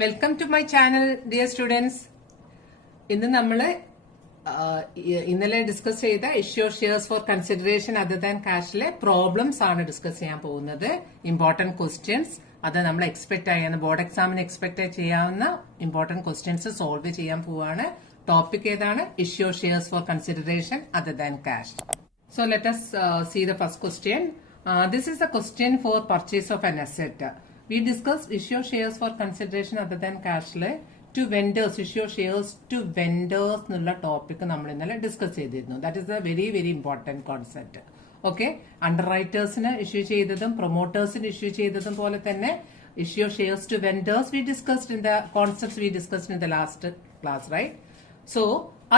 Welcome to my channel dear students. ഇന്ന് നമ്മൾ ഇന്നലെ ഡിസ്കസ് ചെയ്ത issue shares for consideration other than ക്യാഷിലെ പ്രോബ്ലംസ് ആണ് ഡിസ്കസ് ചെയ്യാൻ പോകുന്നത്. ഇമ്പോർട്ടന്റ് ക്വസ്റ്റ്യൻസ്, അത് നമ്മൾ എക്സ്പെക്ട് ചെയ്യുന്ന ബോർഡ് എക്സാമിന് എക്സ്പെക്ട് ചെയ്യാവുന്ന ഇമ്പോർട്ടന്റ് ക്വസ്റ്റ്യൻസ് സോൾവ് ചെയ്യാൻ പോവാണ്. ടോപ്പിക് ഏതാണ്? Issue shares for consideration other than cash. So let us see the first question. This is the question for purchase of an asset. We discussed issue shares for consideration other than cash to vendors, issue shares to vendors എന്നുള്ള topic നമ്മൾ ഇന്നലെ discuss ചെയ്തിരുന്നു. That is a very very important concept. Okay, under റൈറ്റേഴ്സിന് issue ചെയ്തതും പ്രൊമോട്ടേഴ്സിന് issue ചെയ്തതും പോലെ തന്നെ issue shares to vendors we discussed in the concepts we discussed in the last class, right? So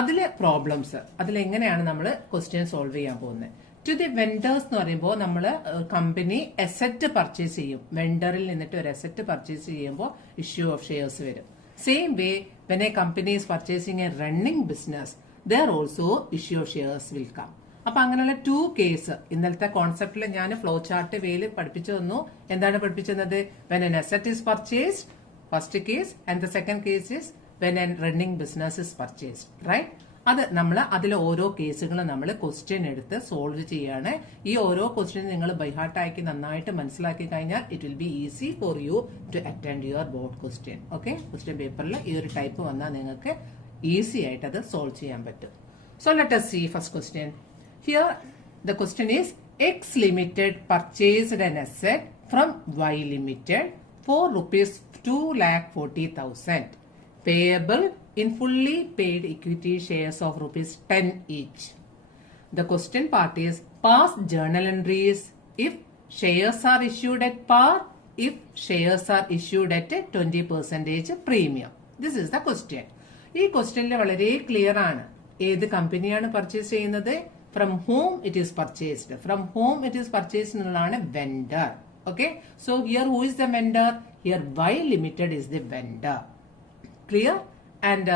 അതിലെ പ്രോബ്ലംസ്, അതിലെങ്ങനെയാണ് നമ്മൾ ക്വസ്റ്റ്യൻ സോൾവ് ചെയ്യാൻ പോകുന്നത്? ടു ദി വെൻഡേഴ്സ് എന്ന് പറയുമ്പോൾ നമ്മൾ കമ്പനി അസെറ്റ് പർച്ചേസ് ചെയ്യും. വെൻഡറിൽ നിന്നിട്ട് ഒരു അസെറ്റ് പർച്ചേസ് ചെയ്യുമ്പോൾ ഇഷ്യൂ ഓഫ് ഷെയർസ് വരും. Same way when a company is purchasing a running business there also issue of shares will come. അപ്പൊ അങ്ങനെയുള്ള ടു കേസ് ഇന്നലത്തെ കോൺസെപ്റ്റിൽ ഞാൻ ഫ്ലോ ചാർട്ട് വേയിൽ പഠിപ്പിച്ചു തന്നു. എന്താണ് പഠിപ്പിച്ചത്? When N asset is purchased, first case, and the second case is when a running business is purchased, right? അത് നമ്മൾ അതിലെ ഓരോ കേസുകളും നമ്മൾ ക്വസ്റ്റ്യൻ എടുത്ത് സോൾവ് ചെയ്യാണ്. ഈ ഓരോ ക്വസ്റ്റ്യൻ നിങ്ങൾ ബൈഹാർട്ട് ആക്കി നന്നായിട്ട് മനസ്സിലാക്കി കഴിഞ്ഞാൽ it will be easy for you to attend your board question. Okay, question പേപ്പറിൽ ഈ ഒരു ടൈപ്പ് വന്നാൽ നിങ്ങൾക്ക് ഈസി ആയിട്ട് അത് സോൾവ് ചെയ്യാൻ പറ്റും. So let us see first question. Here the question is X Limited purchased an asset from Y Limited for rupees 2,40,000. Payable in fully paid equity shares of rupees 10 each. The question part is past journal entries if shares are issued at par, if shares are issued at a 20% premium. This is the question. ഈ ക്വസ്റ്റ്യനിൽ വളരെ clear ആണ്. ഏത് കമ്പനിയാണ് purchase ചെയ്യുന്നത്? From home it is purchased. From home it is purchased എന്നുള്ളതാണ് vendor. Okay, so here who is the vendor? Here Y limited is the vendor. Clear? And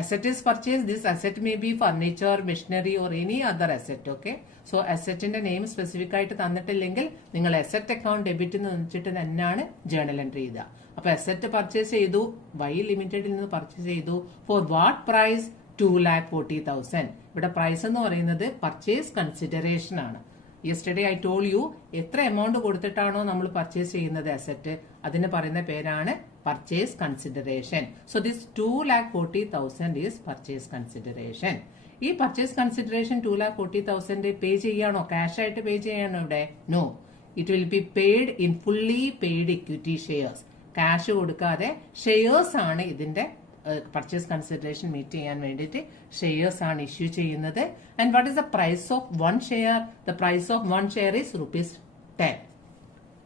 asset is purchased. This asset may be furniture, machinery or any other asset. Okay, so asset ന്റെ name specific ആയിട്ട് തന്നിട്ടില്ലെങ്കിൽ നിങ്ങൾ asset account debit എന്ന് വെച്ചിട്ട് തന്നെയാണ് journal entry ചെയ്യുക. അപ്പൊ asset purchase ചെയ്തു, Y ലിമിറ്റഡിൽ നിന്ന് പർച്ചേസ് ചെയ്തു. For what price? 2,40,000. ഇവിടെ പ്രൈസ് എന്ന് പറയുന്നത് പർച്ചേസ് കൺസിഡറേഷൻ ആണ്. യെസ്റ്റർഡേ ഐ ടോൾ യു, എത്ര എമൗണ്ട് കൊടുത്തിട്ടാണോ നമ്മൾ പർച്ചേസ് ചെയ്യുന്നത് അസറ്റ്, അതിന് പറയുന്ന പേരാണ് purchase consideration. So this 2,40,000 is purchase consideration. ഈ പർച്ചേസ് കൺസിഡറേഷൻ 2,40,000 പേ ചെയ്യാണോ, ക്യാഷ് ആയിട്ട് പേ ചെയ്യാണോ ഇവിടെ? No, it will be paid in fully paid equity shares. Cash കൊടുക്കാതെ ഷെയർസ് ആണ് ഇതിന്റെ പർച്ചേസ് കൺസിഡറേഷൻ മീറ്റ് ചെയ്യാൻ വേണ്ടിയിട്ട് ഷെയർസ് ആണ് ഇഷ്യൂ ചെയ്യുന്നത്. And what is the price of one share? The price of one share is ₹10.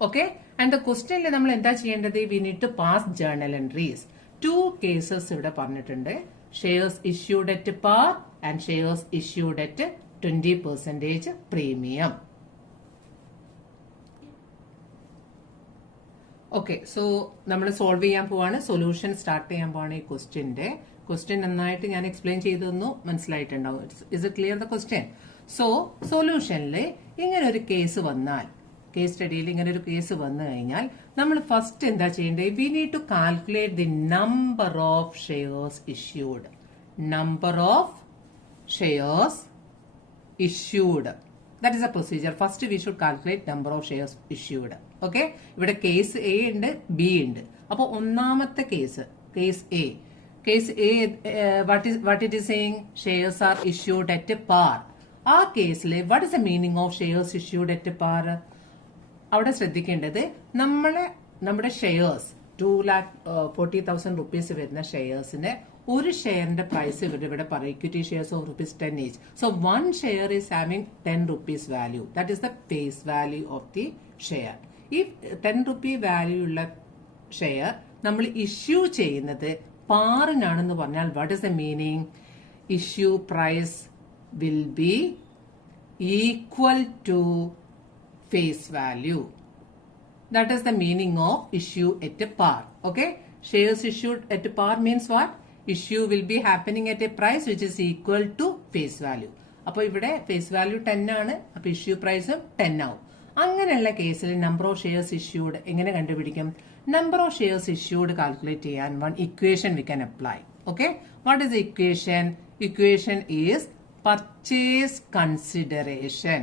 Okay, and the ക്വസ്റ്റ്യനിൽ നമ്മൾ എന്താ ചെയ്യേണ്ടത്? We need to pass journal entries. Two cases ഇവിടെ പറഞ്ഞിട്ടുണ്ട്. Shares issued at par and shares issued at 20% premium. Okay, so നമ്മൾ solve ചെയ്യാൻ പോവാണ്. Solution start ചെയ്യാൻ പോവാണ്. ഈ ക്വസ്റ്റ്യൻ നന്നായിട്ട് ഞാൻ എക്സ്പ്ലെയിൻ ചെയ്തു തന്നു, മനസ്സിലായിട്ടുണ്ടാവും. Is it clear the question? So സൊല്യൂഷനിൽ ഇങ്ങനെ ഒരു കേസ് വന്നാൽ, കേസ് സ്റ്റഡിയിൽ ഇങ്ങനെ ഒരു കേസ് വന്നു കഴിഞ്ഞാൽ നമ്മൾ ഫസ്റ്റ് എന്താ ചെയ്യേണ്ടത്? We need to calculate the number of shares issued. Number of shares issued, that is a procedure. First we should calculate number of shares issued. Okay, ഇവിടെ കേസ് എ ഉണ്ട്, B ഉണ്ട്. അപ്പോൾ ഒന്നാമത്തെ case A, what it is saying? Shares are issued at par. ആ കേസിൽ what is the meaning of shares issued at par? അവിടെ ശ്രദ്ധിക്കേണ്ടത് നമ്മുടെ ഷെയർസ് 2,40,000 rupees വരുന്ന ഷെയർസിന് ഒരു ഷെയറിന്റെ പ്രൈസ് ഇവിടെ പറയും equity shares of ₹10 each. So one share is having ₹10 value. That is the face value of the share. ഈ ₹10 വാല്യൂ ഉള്ള share നമ്മൾ ഇഷ്യൂ ചെയ്യുന്നത് പാറിനാണെന്ന് പറഞ്ഞാൽ what is the meaning? Issue price will be equal to face value. That is the meaning of issue at a par. Okay, shares issued at a par means what? Issue will be happening at a price which is equal to face value. അപ്പോൾ ഇവിടെ face value 10 ആണ്, അപ്പൊ issue പ്രൈസും 10 ആവും. അങ്ങനെയുള്ള കേസിൽ number of shares issued എങ്ങനെ കണ്ടുപിടിക്കും? Number of shares issued calculate ചെയ്യാൻ one equation we can apply. Okay, what is the equation? Equation is purchase consideration.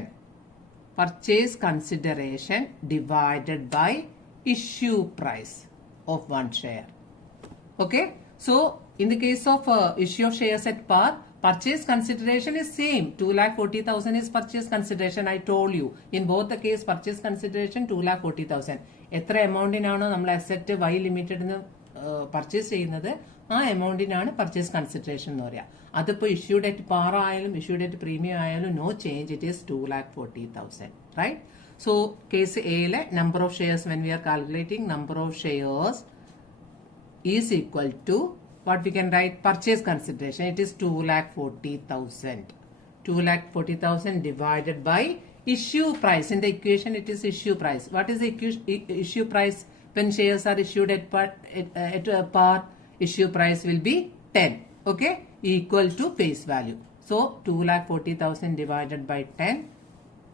Purchase consideration divided by issue price of one share. Okay, so in the case of issue of shares at par, purchase consideration is same. 2,40,000 is purchase consideration. I told you in both the case purchase consideration 2,40,000. എത്ര എമൗണ്ടിനാണോ നമ്മൾ asset Y limited purchase ചെയ്യുന്നത് ആ എമൗണ്ടിനാണ് purchase consideration എന്ന് പറയാം. അതിപ്പോ issue date par ആയാലും issue date premium ആയാലും no change, it is 2,40,000. Right. So case എയിലെ number of shares when we are calculating number of shares is equal to what we can write purchase consideration. It is 2,40,000. 2,40,000 divided by issue price. In the equation it is issue price. What is the issue price when shares are issued at par? Issue price will be 10. Okay, equal to face value. So 2,40,000 divided by 10.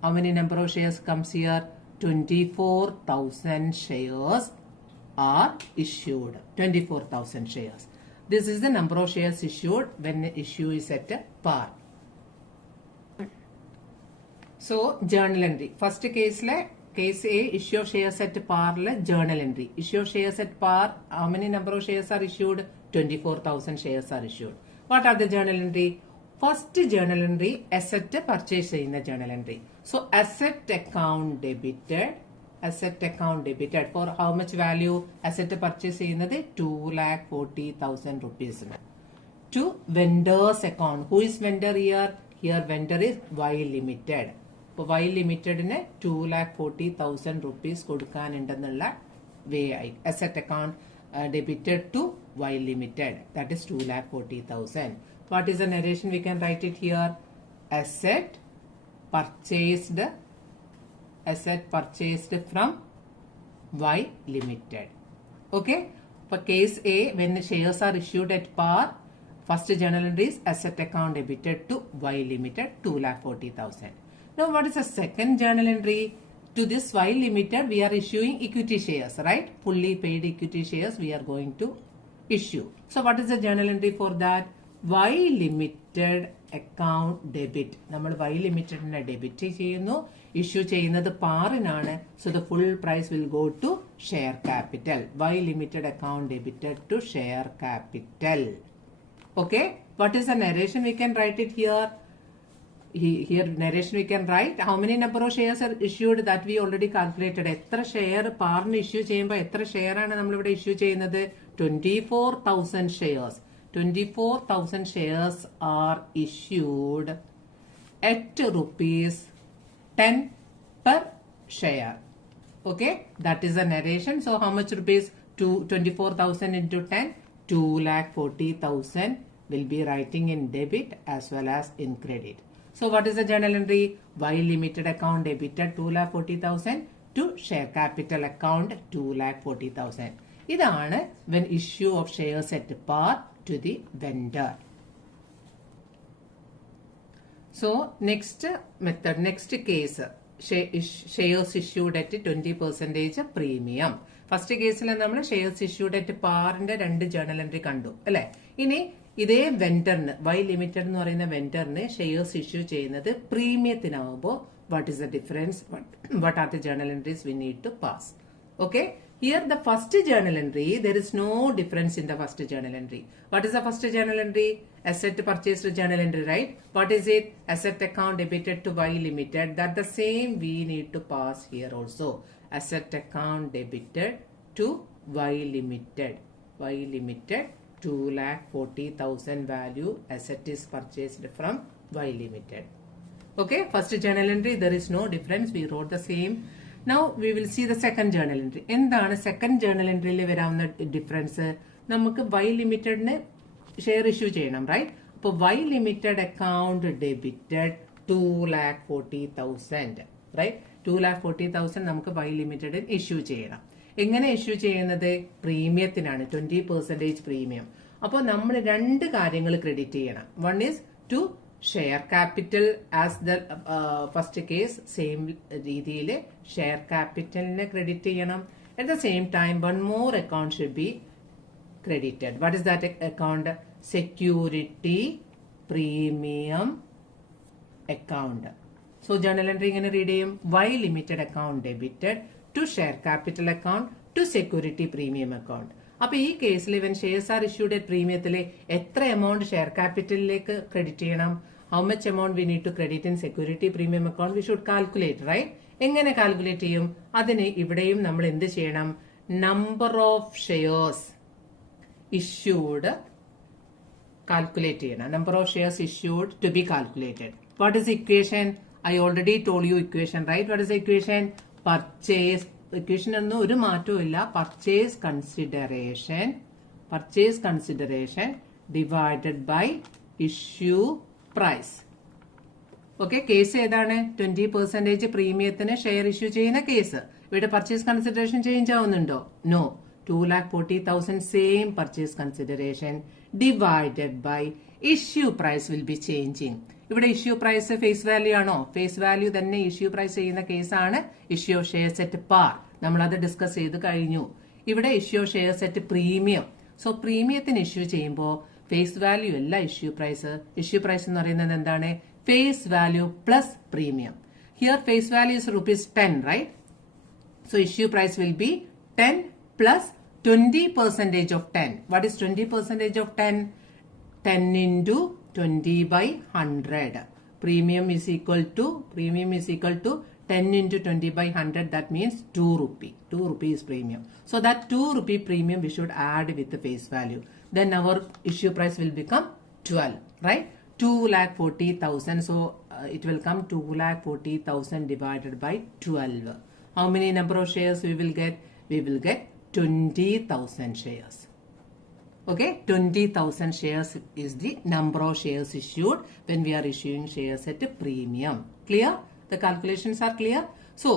How many number of shares comes here? 24,000 shares are issued. 24,000 shares. This is the number of shares issued when the issue is at par. So, journal entry. First case, case A, issue of shares at par, journal entry. Issue of shares at par, how many number of shares are issued? 24,000 shares are issued. What are the journal entry? First journal entry, asset purchase in the journal entry. So, asset account debited. Asset account debited for how much value? Asset purchase ചെയ്യുന്നത് 2,40,000 rupees. To vendor's account. Who is vendor here? Here vendor is Y Limited. അപ്പോൾ Y Limitedന് 2,40,000 rupees കൊടുക്കാനുണ്ടെന്നുള്ള വേ ആയി. Asset account debited to Y Limited. That is 2,40,000. What is the narration? We can write it here. Asset purchased from Y Limited. Okay. For case A, when the shares are issued at par, first journal entry is asset account debited to Y Limited 2,40,000. Now, what is the second journal entry? To this Y Limited, we are issuing equity shares, right? Fully paid equity shares we are going to issue. So, what is the journal entry for that? Y Limited account debit. നമ്മൾ Y Limitedനെ debit ചെയ്യുന്നു. ഇഷ്യൂ ചെയ്യുന്നത് പാറിനാണ്. So the full price will go to share capital. Y Limited account debited to share capital. Okay. What is the narration? We can write it here. Here narration we can write how many number of shares are issued that we already calculated. എത്ര share പാറിന് issue ചെയ്യുമ്പോൾ എത്ര share ആണ് നമ്മൾ ഇവിടെ issue ചെയ്യുന്നത്? 24,000 shares. 24,000 shares are issued at rupees 10 per share. Okay, that is the narration. So how much rupees? 24,000 into 10, 2,40,000 will be writing in debit as well as in credit. So what is the journal entry? Y Limited account debited 2,40,000 to share capital account 2,40,000. ഇതാണ് when issue of shares at par to the vendor. So next method, next case, shares issued at 20% premium. First case നമ്മൾ shares issued at parന്റെ രണ്ട് journal entry കണ്ടു അല്ലെ. ഇനി ഇതേ വെൻഡറിന് Y Limited എന്ന് പറയുന്ന വെൻഡറിന് shares issue ചെയ്യുന്നത് പ്രീമിയത്തിനാവുമ്പോൾ what is the difference? What are the journal entries we need to pass? Okay. Here the first journal entry, there is no difference in the first journal entry. What is the first journal entry? Asset purchased journal entry, right? What is it? Asset account debited to Y Limited. That the same we need to pass here also. Asset account debited to Y Limited. Y Limited 2,40,000 value asset is purchased from Y Limited. Okay, first journal entry, there is no difference. We wrote the same. Now we will see the second journal entry. എന്താണ് second journal എൻട്രിയിൽ വരാവുന്ന difference? നമുക്ക് Y ലിമിറ്റഡിന് share issue ചെയ്യണം, right? അപ്പോൾ Y limited account debited 2,40,000, right? 2,40,000 നമുക്ക് Y ലിമിറ്റഡിന് issue ചെയ്യണം. എങ്ങനെ ഇഷ്യൂ ചെയ്യുന്നത്? പ്രീമിയത്തിനാണ്, 20% പ്രീമിയം. അപ്പോൾ നമ്മൾ രണ്ട് കാര്യങ്ങൾ ക്രെഡിറ്റ് ചെയ്യണം. One is to share capital as the first case same രീതിയിൽ ഷെയർ ക്യാപിറ്റലിനെ ക്രെഡിറ്റ് ചെയ്യണം. At the same time, one more account should be credited. What is that account? Security premium account. So journal entry ഇങ്ങനെ read ചെയ്യും. Y limited account debited to share capital account to security premium account. അപ്പൊ ഈ കേസിൽ ഇവൻ shares are issued at പ്രീമിയത്തിലെ എത്ര amount share ക്യാപിറ്റലിലേക്ക് credit ചെയ്യണം? How much amount we need to credit in security premium account? We should calculate, right? എങ്ങനെ calculate ചെയ്യും? അതിന് ഇവിടെയും നമ്മൾ എന്ത് ചെയ്യണം? Number of shares issued calculate ചെയ്യണം. Number of shares issued to be calculated. What is equation? I already told you equation, right? What is equation? Purchase. Equation ഒന്നും ഒരു മാറ്റവും ഇല്ല. Purchase consideration divided by issue price. Okay, case ഏതാണ്? 20% പ്രീമിയത്തിന് share issue ചെയ്യുന്ന case. ഇവിടെ purchase consideration change ആവുന്നുണ്ടോ? No. 2,40,000 same purchase consideration divided by issue price will be changing. ഇവിടെ ഇഷ്യൂ പ്രൈസ് ഫേസ് വാല്യൂ ആണോ? ഫേസ് വാല്യൂ തന്നെ issue price ചെയ്യുന്ന കേസാണ് issue of shares at par. നമ്മളത് ഡിസ്കസ് ചെയ്ത് കഴിഞ്ഞു. ഇവിടെ issue of shares at premium. So പ്രീമിയത്തിന് ഇഷ്യൂ ചെയ്യുമ്പോൾ ഫേസ് വാല്യൂ അല്ല ഇഷ്യൂ പ്രൈസ്. ഇഷ്യൂ പ്രൈസ് എന്ന് പറയുന്നത് എന്താണ്? Face value plus premium. Here face value is ₹10, right? So issue price will be 10 plus 20% of 10. What is 20% of 10? 10 into 20 by 100. Premium is equal to 10 into 20 by 100. That means 2 rupee. 2 rupee is premium. So that 2 rupee premium we should add with the face value. Then our issue price will become 12, right? 2,40,000. So it will come 2,40,000 divided by 12. How many number of shares we will get? We will get 20,000 shares. Okay, 20,000 shares is the number of shares issued when we are issuing shares at a premium. Clear? The calculations are clear? So,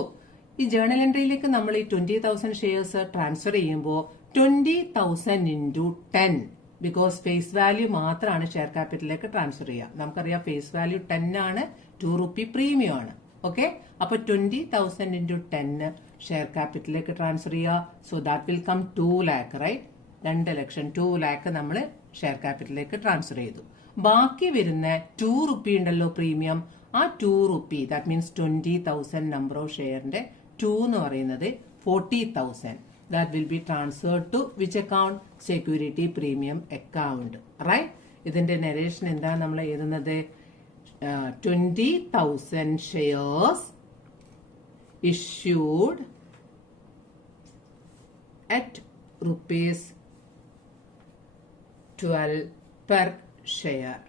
ഈ journal എൻട്രിയിലേക്ക് നമ്മൾ ഈ 20,000 shares transfer ചെയ്യുമ്പോൾ 20,000 into 10, because face value മാത്രമാണ് share ക്യാപിറ്റലിലേക്ക് transfer ചെയ്യുക. നമുക്കറിയാം face value 10 ആണ്, 2 rupee premium ആണ്. ഓക്കെ, അപ്പൊ 20,000 into 10 ഷെയർ ക്യാപിറ്റലിലേക്ക് ട്രാൻസ്ഫർ ചെയ്യുക. So that will come 2 lakh, right? 2 ലക്ഷം, 2 lakh നമ്മൾ ഷെയർ ക്യാപിറ്റലിലേക്ക് ട്രാൻസ്ഫർ ചെയ്തു. ബാക്കി വരുന്ന 2 rupee ഉണ്ടല്ലോ പ്രീമിയം, ആ 2 rupee, that means 20,000 number of ഷെയറിന്റെ 2 എന്ന് പറയുന്നത് 40,000. That will be transferred to which account? Security premium account, right? ഇതിന്റെ നരേഷൻ എന്താണ് നമ്മൾ എഴുതുന്നത്? 20,000 shares issued at ₹12 per share.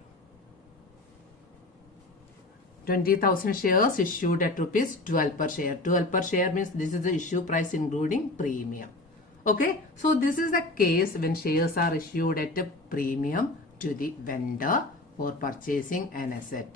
20,000 shares issued at ₹12 per share. 12 per share means this is the issue price including premium. Okay, so this is the case when shares are issued at a premium to the vendor for purchasing an asset.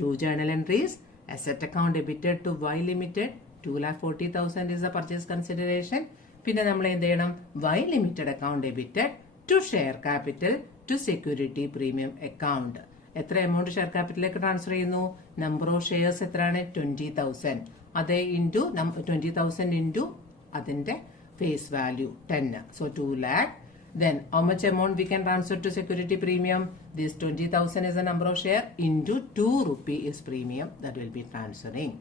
2 journal entries. Asset account debited to Y limited. 2,40,000 is the purchase consideration. പിന്നെ നമ്മൾ എന്ത് ചെയ്യണം? Y limited account debited to share capital to security premium account. എത്ര amount share ക്യാപിറ്റലിലേക്ക് transfer ചെയ്യുന്നു? Number of shares എത്രയാണ്? 20,000. അതേ into 20,000 into അതിന്റെ face value 10. So 2 lakh. Then how much amount we can transfer to security premium? This 20,000 is the number of share into 2 rupee is premium that will be transferring.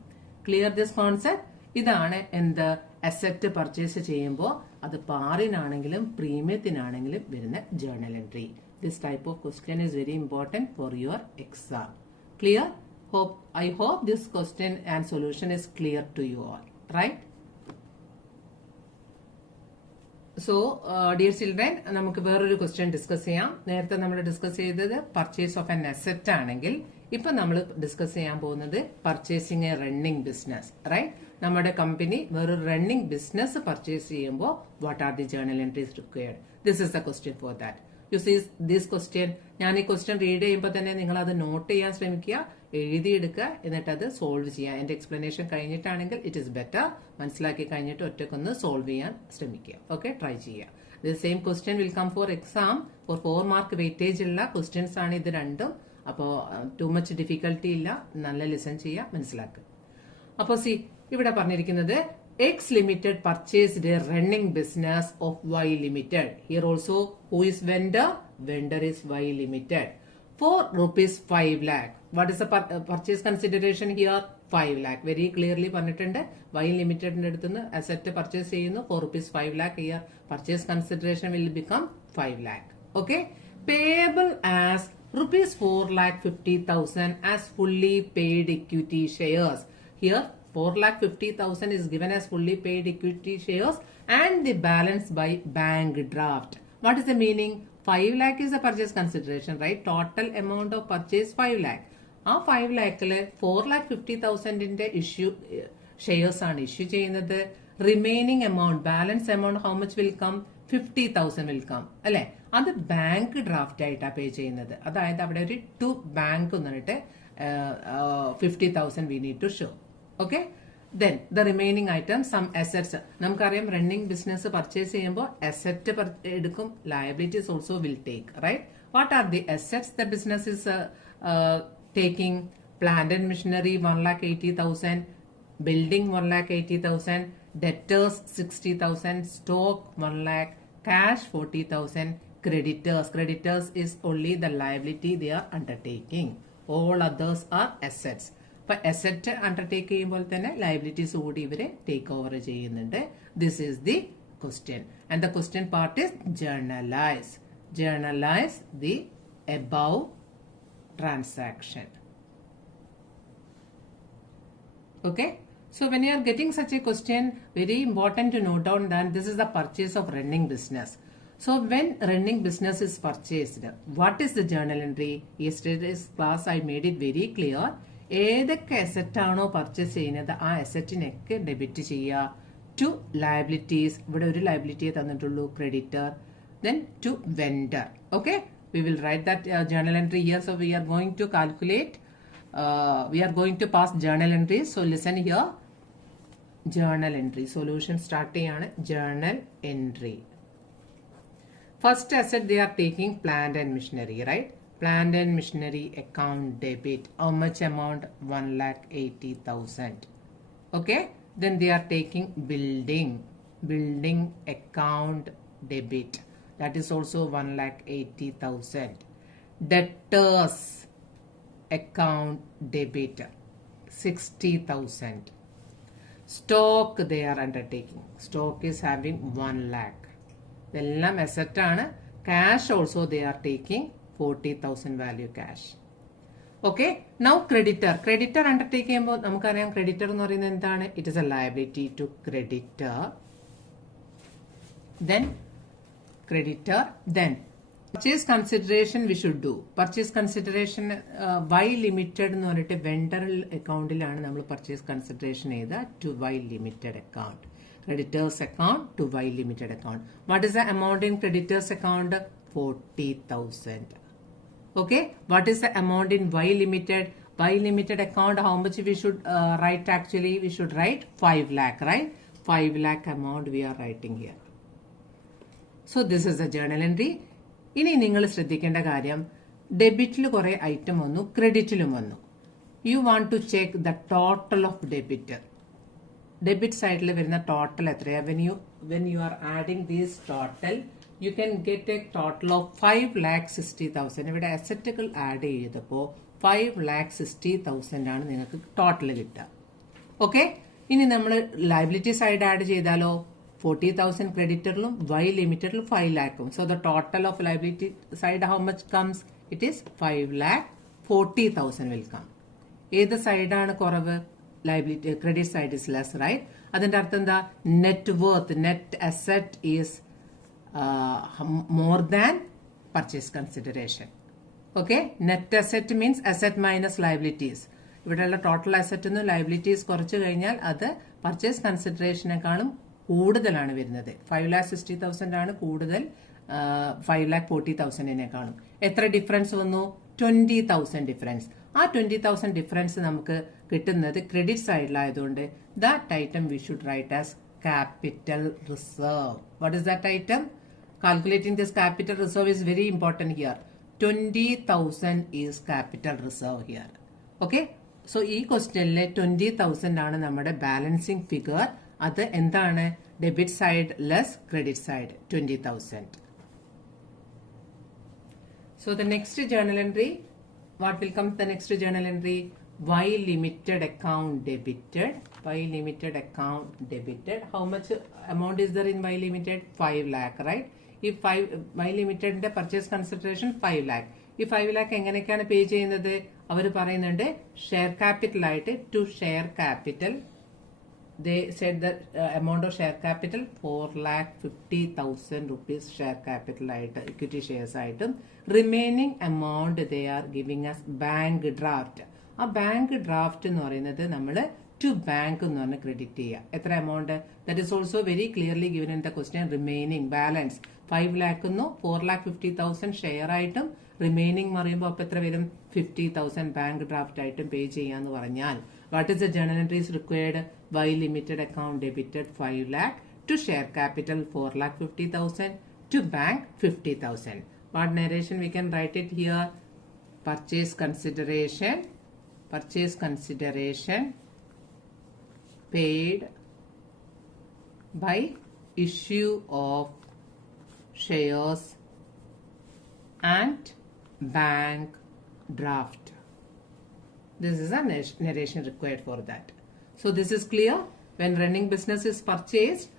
Clear this concept? ഇതാണ് എന്ത്? Asset purchase ചെയ്യുമ്പോൾ അത് പാറിനാണെങ്കിലും പ്രീമിയത്തിനാണെങ്കിലും വരുന്ന journal entry. This type of question is very important for your exam. Clear? I hope this question and solution is clear to you all, right? So dear children, നമുക്ക് വേറൊരു question discuss ചെയ്യാം. നേരത്തെ നമ്മൾ discuss ചെയ്തത് purchase of N asset ആണെങ്കിൽ ഇപ്പൊ നമ്മൾ discuss ചെയ്യാൻ പോകുന്നത് purchasing a running business, right? നമ്മുടെ കമ്പനി വേറൊരു റണ്ണിംഗ് ബിസിനസ് പർച്ചേസ് ചെയ്യുമ്പോൾ what are the journal entries required? This is the question for that. You see this question. ഞാൻ ഈ ക്വസ്റ്റ്യൻ റീഡ് ചെയ്യുമ്പോൾ തന്നെ നിങ്ങൾ അത് നോട്ട് ചെയ്യാൻ ശ്രമിക്കുക, എഴുതിയെടുക്കുക, എന്നിട്ട് അത് സോൾവ് ചെയ്യുക. എന്റെ എക്സ്പ്ലനേഷൻ കഴിഞ്ഞിട്ടാണെങ്കിൽ ഇറ്റ് ഇസ് ബെറ്റർ. മനസ്സിലാക്കി കഴിഞ്ഞിട്ട് ഒറ്റക്കൊന്ന് സോൾവ് ചെയ്യാൻ ശ്രമിക്കുക. ഓക്കെ, ട്രൈ ചെയ്യുക. The same question will come for exam. For 4 mark weightage ഉള്ള ക്വസ്റ്റ്യൻസ് ആണ് ഇത് രണ്ടും. അപ്പോൾ ടു മച്ച് ഡിഫിക്കൽട്ടി ഇല്ല. നല്ല ലിസൺ ചെയ്യുക, മനസ്സിലാക്കുക. അപ്പോൾ ഇവിടെ പറഞ്ഞിരിക്കുന്നത് X Limited purchased a running business of Y Limited. Here also, who is vendor? Vendor is Y Limited. For rupees 5 lakh. What is the purchase consideration here? 5 lakh. Very clearly പറഞ്ഞിട്ടുണ്ട്. Y Limited അടുത്തുനിന്ന് asset purchase ചെയ്യുന്നു for rupees 5 lakh. Here purchase consideration will become 5 lakh. Okay. Payable as rupees 4,50,000 as fully paid equity shares. Here 4,50,000 is given as fully paid equity shares and the balance by bank draft. What is the meaning? 5 lakh is the purchase consideration, right? Total amount of purchase 5 lakh. ആ 5 ലാക്കില് 4,50,000 issue shares ആണ് issue ചെയ്യുന്നത്. Remaining amount balance amount how much will come? 50,000 will come അല്ലെ. അത് bank draft ആയിട്ടാണ് പേ ചെയ്യുന്നത്. അതായത് അവിടെ ഒരു ടു ബാങ്ക് എന്നിട്ട് 50,000 we need to show. Okay. Then the remaining item some assets. നമുക്കറിയാം റണ്ണിംഗ് ബിസിനസ് പർച്ചേസ് ചെയ്യുമ്പോൾ അസറ്റ് എടുക്കും, liabilities also will take, right? What are the assets the business is taking? Plant and machinery 1,80,000, building 1,80,000, debtors 60,000, stock 1 lakh, cash 40,000, creditors is only the liability they are undertaking. All others are assets. But asset undertake ചെയ്യുമ്പോൾ തന്നെ liabilities കൂടി ഇവരെ take over ചെയ്യുന്നുണ്ട്. This is the question and the question part is journalize the above transaction. Okay. So when you are getting such a question, very important to note down that this is the purchase of running business. So when running business is purchased, what is the journal entry? Yesterday's class I made it very clear. ഏതൊക്കെ asset ആണോ purchase ചെയ്യുന്നത് ആ അസറ്റിനൊക്കെ debit ചെയ്യുക. To liabilities, ഇവിടെ ഒരു ലയബിലിറ്റിയെ തന്നിട്ടുള്ളൂ, creditor. Then to vendor. Okay. We will write that journal entry here. So we are going to calculate, we are going to pass journal entries. So listen here. Journal entry. Solution start cheyana. Journal entry. First asset they are taking plant and machinery, right? Plant and machinery account debit. How much amount? 1,80,000. Okay. Then they are taking building account debit. That is also 1,80,000. Debtors account debit 60,000. Stock they are undertaking. Stock is having 1 lakh. ഇതെല്ലാം asset ആണ്. Cash also they are taking 40,000 value cash. Okay. Now creditor undertake ചെയ്യുമ്പോൾ നമുക്കറിയാം creditor എന്ന് പറയുന്നത് എന്താണ്? It is a liability to creditor. Then purchase consideration we should do. Purchase consideration Y Limited എന്ന് പറഞ്ഞിട്ട് vendor അക്കൗണ്ടിലാണ് നമ്മൾ പർച്ചേസ് കൺസിഡറേഷൻ ചെയ്ത to Y Limited account. Creditors account to Y Limited account. What is the amount in creditors account? 40,000. Okay. What is the amount in Y Limited? Y Limited account, how much we should write actually? We should write 5 lakh, right? 5 lakh amount we are writing here. So this is the journal entry. ഇനി നിങ്ങൾ ശ്രദ്ധിക്കേണ്ട കാര്യം, ഡെബിറ്റിൽ കുറെ item വന്നു, ക്രെഡിറ്റിലും വന്നു. You want to check the total of debit. Debit സൈഡിൽ വരുന്ന ടോട്ടൽ എത്രയാ? When you are adding these total you can get a total of 5,60,000. ഇവിടെ അസറ്റുകൾ ആഡ് ചെയ്തപ്പോൾ 5,60,000 ആണ് നിങ്ങൾക്ക് ടോട്ടൽ കിട്ടുക. ഓക്കെ. ഇനി നമ്മൾ ലയബിലിറ്റി സൈഡ് ആഡ് ചെയ്താലോ 40,000 ക്രെഡിറ്ററിലും Y ലിമിറ്റഡിലും 5 lakhും. So the total of liability side how much comes? It is 5,40,000 will come. ഏത് സൈഡാണ് കുറവ്? Liability credit side is less, right? അതിന്റെ അർത്ഥം എന്താ? Net worth, net asset is more than purchase consideration. Okay. Net asset means asset minus liabilities. ഇവിടെയുള്ള total asset liabilities കുറച്ച് കഴിഞ്ഞാൽ അത് പർച്ചേസ് കൺസിഡറേഷനേക്കാളും കൂടുതലാണ് വരുന്നത്. 5,60,000 ആണ് കൂടുതൽ 5,40,000-നേക്കാളും. എത്ര ഡിഫറൻസ് വന്നു? 20,000 ഡിഫറൻസ്. ആ 20,000 ഡിഫറൻസ് നമുക്ക് കിട്ടുന്നത് ക്രെഡിറ്റ് സൈഡിലായതുകൊണ്ട് that item we should write as capital reserve. What is that item? Calculating this capital reserve is very important here. 20,000 is capital reserve here. Okay. So ഈ ക്വസ്റ്റ്യനിലെ 20,000 ആണ് നമ്മുടെ ബാലൻസിംഗ് ഫിഗർ. അത് എന്താണ്? Debit side less credit side 20,000. So the next journal entry, what will come the next journal entry? Y limited account debited. Y limited account debited. How much amount is there in Y limited? 5 lakh, right? If Y limited purchase consideration 5 lakh. ഈ 5 lakh എങ്ങനെയൊക്കെയാണ് പേ ചെയ്യുന്നത്? അവർ പറയുന്നുണ്ട് share capital ആയിട്ട് to share capital. They said that amount of share capital 4,50,000 rupees share capital ആയിട്ട് equity shares ആയിട്ടും remaining amount they are giving us bank draft. ആ bank draft എന്ന് പറയുന്നത് നമ്മൾ ടു ബാങ്ക് എന്ന് പറഞ്ഞ് ക്രെഡിറ്റ് ചെയ്യുക. എത്ര amount? That is also very clearly given in the question. Remaining balance 5 lakh 4,50,000 share ആയിട്ടും റിമൈനിങ് പറയുമ്പോൾ അപ്പൊ എത്ര വരും? 50,000 ബാങ്ക് ഡ്രാഫ്റ്റ് ആയിട്ടും പേ ചെയ്യാന്ന് പറഞ്ഞാൽ what is the journal entries required? Y limited account debited 5 lakh, to share capital 4,50,000, to bank 50,000. What narration we can write it here? Purchase consideration paid by issue of shares and bank draft. This is a narration required for that. So this is clear. When running business is purchased,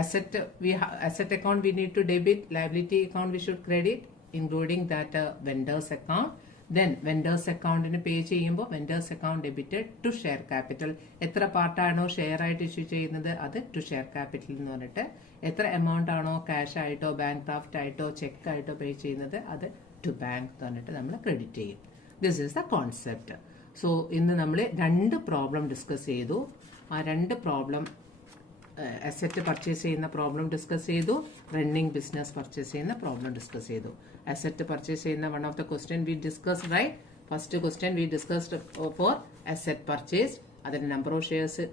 asset account we need to debit, liability account we should credit, including that vendors account. Then vendors account in pay ചെയ്യുമ്പോൾ vendors account debited to share capital. എത്ര പാർട്ടാണോ share ആയിട്ട് issue ചെയ്യുന്നത് അത് to share capital എന്ന് പറഞ്ഞിട്ട് എത്ര amount ആണോ cash ആയിട്ടോ ബാങ്ക് ഡ്രാഫ്റ്റ് ആയിട്ടോ ചെക്ക് ആയിട്ടോ പേ ചെയ്യുന്നത് അത് ടു ബാങ്ക് എന്ന് പറഞ്ഞിട്ട് നമ്മൾ ക്രെഡിറ്റ് ചെയ്യും. This is the concept. So ഇന്ന് നമ്മൾ 2 പ്രോബ്ലം ഡിസ്കസ് ചെയ്തു. ആ 2 പ്രോബ്ലം അസറ്റ് പർച്ചേസ് ചെയ്യുന്ന പ്രോബ്ലം ഡിസ്കസ് ചെയ്തു, റണ്ണിംഗ് ബിസിനസ് പർച്ചേസ് ചെയ്യുന്ന പ്രോബ്ലം ഡിസ്കസ് ചെയ്തു. അസറ്റ് പർച്ചേസ് ചെയ്യുന്ന one of the question we discussed, right? First question we discussed for asset purchase. അതിന്റെ നമ്പർ ഓഫ് ഷെയർസ്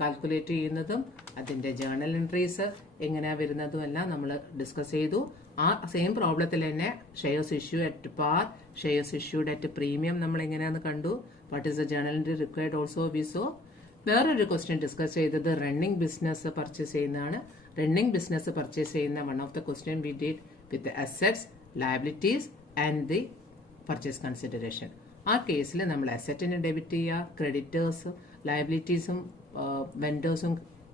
കാൽക്കുലേറ്റ് ചെയ്യുന്നതും അതിന്റെ ജേർണൽ എൻട്രീസ് എങ്ങനെയാ വരുന്നതും എല്ലാം നമ്മൾ ഡിസ്കസ് ചെയ്തു. ആ സെയിം പ്രോബ്ലത്തിൽ തന്നെ shares issue at par, shares issued at premium നമ്മൾ എങ്ങനെയാന്ന് കണ്ടു. What is the journal entry required also we saw. വേറൊരു ക്വസ്റ്റ്യൻ ഡിസ്കസ് ചെയ്തത് റണ്ണിംഗ് ബിസിനസ് പർച്ചേസ് ചെയ്യുന്നതാണ്. റണ്ണിംഗ് ബിസിനസ് പർച്ചേസ് ചെയ്യുന്ന one of the question we did with assets, liabilities and the purchase consideration. ആ കേസിൽ നമ്മൾ അസറ്റിന് ഡെബിറ്റ് ചെയ്യുക, ക്രെഡിറ്റേഴ്സും ലയബിലിറ്റീസും വെൻഡേഴ്സും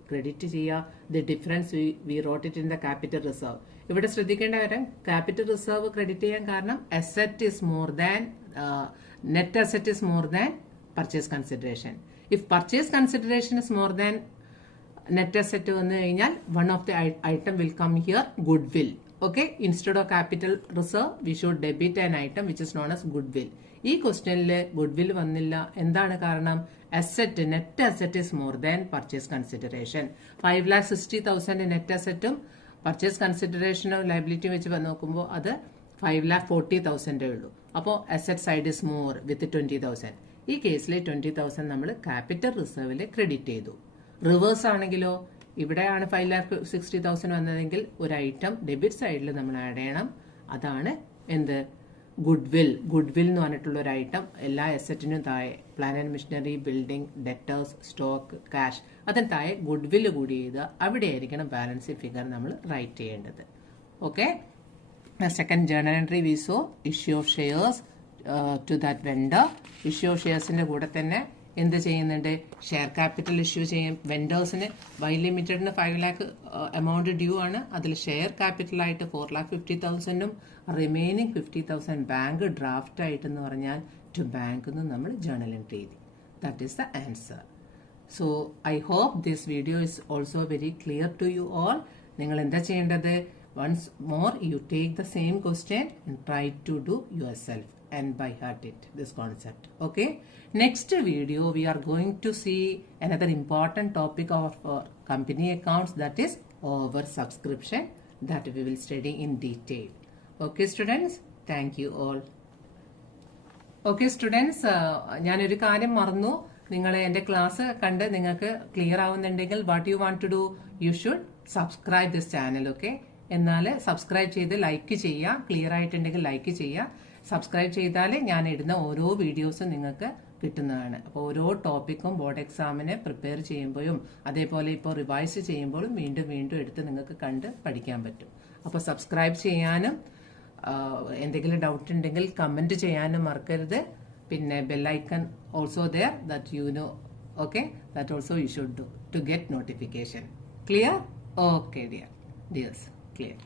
ക്രെഡിറ്റ് ചെയ്യുക. The difference we wrote it in the capital reserve. ഇവിടെ ശ്രദ്ധിക്കേണ്ട കാര്യം ക്യാപിറ്റൽ റിസർവ് ക്രെഡിറ്റ് ചെയ്യാൻ കാരണം asset is more than net asset is more than purchase consideration. If purchase consideration is more than net asset വന്നു കഴിഞ്ഞാൽ one of the item will come here goodwill. Okay, instead of capital reserve we should debit an item which is known as goodwill. ഈ ക്വസ്റ്റ്യനിൽ goodwill വന്നില്ല. എന്താണ് കാരണം? Asset net asset is more than purchase consideration. 5,60,000 net അസറ്റും purchase കൺസിഡറേഷനോ liability വെച്ച് നോക്കുമ്പോൾ അത് 5,40,000 ഉള്ളൂ. അപ്പോൾ അസറ്റ് സൈഡ് ഇസ് മോർ വിത്ത് 20,000. ഈ കേസിൽ 20,000 നമ്മൾ ക്യാപിറ്റൽ റിസർവിൽ ക്രെഡിറ്റ് ചെയ്തു. റിവേഴ്സ് ആണെങ്കിലോ ഇവിടെയാണ് 5,60,000 വന്നതെങ്കിൽ ഒരു ഐറ്റം ഡെബിറ്റ് സൈഡിൽ നമ്മൾ ആഡ് ചെയ്യണം. അതാണ് എന്ത്? Good will. ഗുഡ് വിൽ എന്ന് പറഞ്ഞിട്ടുള്ള ഒരു ഐറ്റം എല്ലാ അസറ്റിനും താഴെ plan and machinery, building, debtors, stock, cash, അതിന് താഴെ ഗുഡ് വിൽ കൂടി ചെയ്ത് അവിടെ ആയിരിക്കണം ബാലൻസിംഗ് ഫിഗർ നമ്മൾ റൈറ്റ് ചെയ്യേണ്ടത്. Okay, second journal entry we saw issue of shares to that vendor. Issue of ഷെയർസിന്റെ കൂടെ തന്നെ എന്ത് ചെയ്യുന്നുണ്ട്? ഷെയർ ക്യാപിറ്റൽ ഇഷ്യൂ ചെയ്യും. വെൻഡേഴ്സിന് വൈ ലിമിറ്റഡിന് 5 lakh എമൗണ്ട് ഡ്യൂ ആണ്. അതിൽ ഷെയർ ക്യാപിറ്റലായിട്ട് 4,50,000 റിമൈനിങ് 50,000 ബാങ്ക് ഡ്രാഫ്റ്റ് ആയിട്ടെന്ന് പറഞ്ഞാൽ ടു ബാങ്ക് എന്ന് നമ്മൾ ജേർണൽ എൻട്രി ചെയ്തു. That is the answer. So I hope this video is also very clear to you all. നിങ്ങൾ എന്താ ചെയ്യേണ്ടത്? Once more you take the same question and try to do yourself and by heart it this concept. Okay, next video we are going to see another important topic of company accounts, that is over subscription, that we will study in detail. Okay students, thank you all. Okay students, ഞാനൊരു കാര്യം മറന്നു. നിങ്ങൾ എൻ്റെ class കണ്ട് നിങ്ങൾക്ക് clear ആവുന്നുണ്ടെങ്കിൽ what you want to do, you should subscribe this channel. Okay, എന്നാൽ subscribe ചെയ്ത് ലൈക്ക് ചെയ്യുക. ക്ലിയർ ആയിട്ടുണ്ടെങ്കിൽ ലൈക്ക് ചെയ്യുക. സബ്സ്ക്രൈബ് ചെയ്താൽ ഞാൻ ഇടുന്ന ഓരോ വീഡിയോസും നിങ്ങൾക്ക് കിട്ടുന്നതാണ്. അപ്പോൾ ഓരോ ടോപ്പിക്കും ബോർഡ് എക്സാമിനെ പ്രിപ്പയർ ചെയ്യുമ്പോഴും അതേപോലെ ഇപ്പോൾ റിവൈസ് ചെയ്യുമ്പോഴും വീണ്ടും വീണ്ടും എടുത്ത് നിങ്ങൾക്ക് കണ്ട് പഠിക്കാൻ പറ്റും. അപ്പോൾ സബ്സ്ക്രൈബ് ചെയ്യാനും എന്തെങ്കിലും ഡൗട്ട് ഉണ്ടെങ്കിൽ കമന്റ് ചെയ്യാനും മറക്കരുത്. പിന്നെ bell icon also there that you know, okay, that also you should do to get notification. Clear? Okay dears, clear.